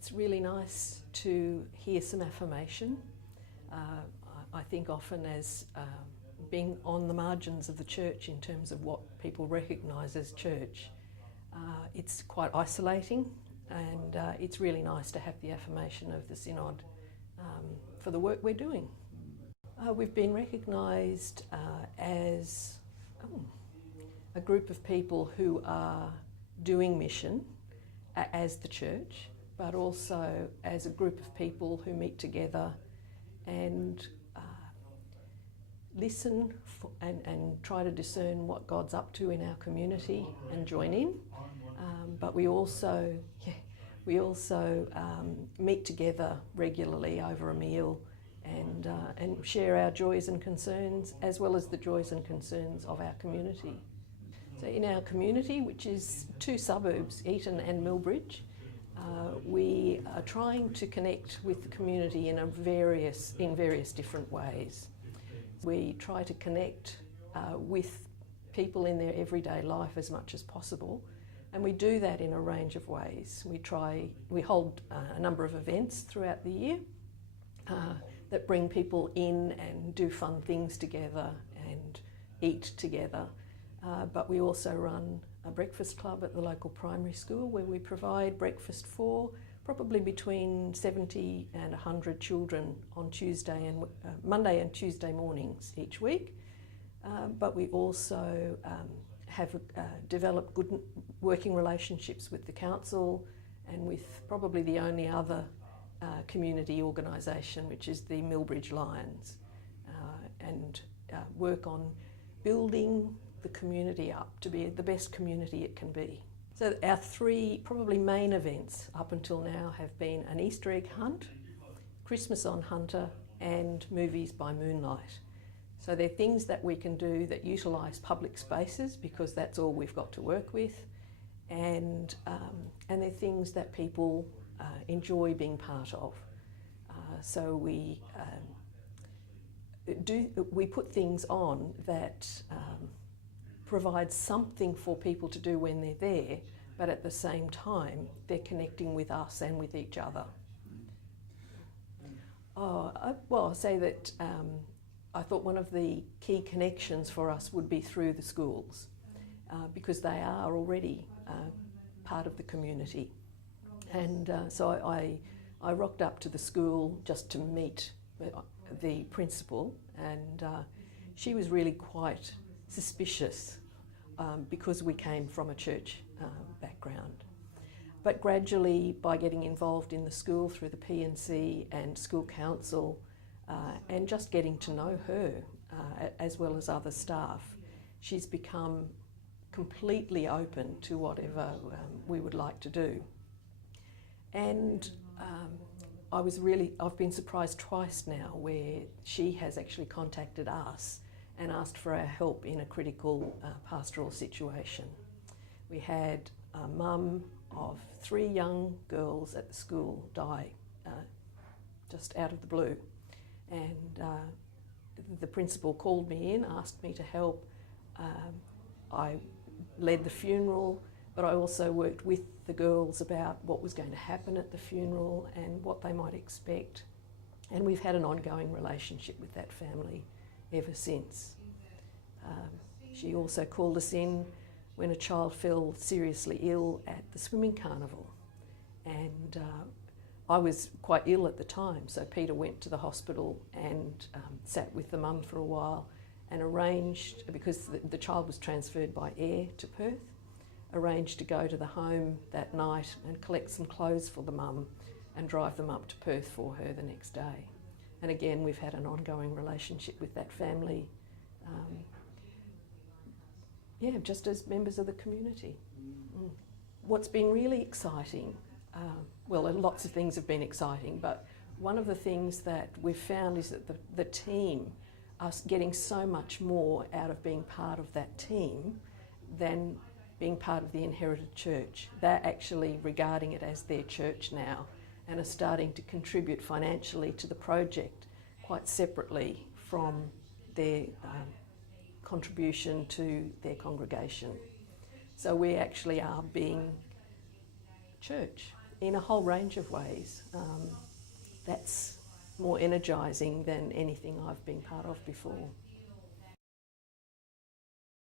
It's really nice to hear some affirmation. I think often as being on the margins of the church in terms of what people recognise as church, it's quite isolating, and it's really nice to have the affirmation of the Synod for the work we're doing. We've been recognised as a group of people who are doing mission as the church, but also as a group of people who meet together and listen and try to discern what God's up to in our community and join in. But we also meet together regularly over a meal and share our joys and concerns, as well as the joys and concerns of our community. So in our community, which is 2 suburbs, Eton and Millbridge, we are trying to connect with the community in various different ways. We try to connect with people in their everyday life as much as possible, and we do that in a range of ways. We hold a number of events throughout the year that bring people in and do fun things together and eat together. But we also run a breakfast club at the local primary school where we provide breakfast for probably between 70 and 100 children on Monday and Tuesday mornings each week. But we also have developed good working relationships with the council and with probably the only other community organisation, which is the Millbridge Lions, and work on building the community up to be the best community it can be. So our 3 probably main events up until now have been an Easter egg hunt, Christmas on Hunter, and movies by moonlight. So they're things that we can do that utilise public spaces, because that's all we've got to work with, and they're things that people enjoy being part of. So we put things on that provide something for people to do when they're there, but at the same time they're connecting with us and with each other. I'll say that I thought one of the key connections for us would be through the schools, because they are already part of the community. And so I rocked up to the school just to meet the principal, and she was really quite suspicious because we came from a church background. But gradually, by getting involved in the school through the P&C and school council, and just getting to know her as well as other staff, she's become completely open to whatever we would like to do. And I've been surprised twice now where she has actually contacted us and asked for our help in a critical pastoral situation. We had a mum of 3 young girls at the school die just out of the blue, and the principal called me in, asked me to help. I led the funeral, but I also worked with the girls about what was going to happen at the funeral and what they might expect, and we've had an ongoing relationship with that family ever since. She also called us in when a child fell seriously ill at the swimming carnival, and I was quite ill at the time, so Peter went to the hospital and sat with the mum for a while and arranged, because the child was transferred by air to Perth, arranged to go to the home that night and collect some clothes for the mum and drive them up to Perth for her the next day. And again, we've had an ongoing relationship with that family, just as members of the community. What's been really exciting, lots of things have been exciting, but one of the things that we've found is that the team are getting so much more out of being part of that team than being part of the inherited church. They're actually regarding it as their church now and are starting to contribute financially to the project quite separately from their contribution to their congregation. So we actually are being church in a whole range of ways. That's more energising than anything I've been part of before.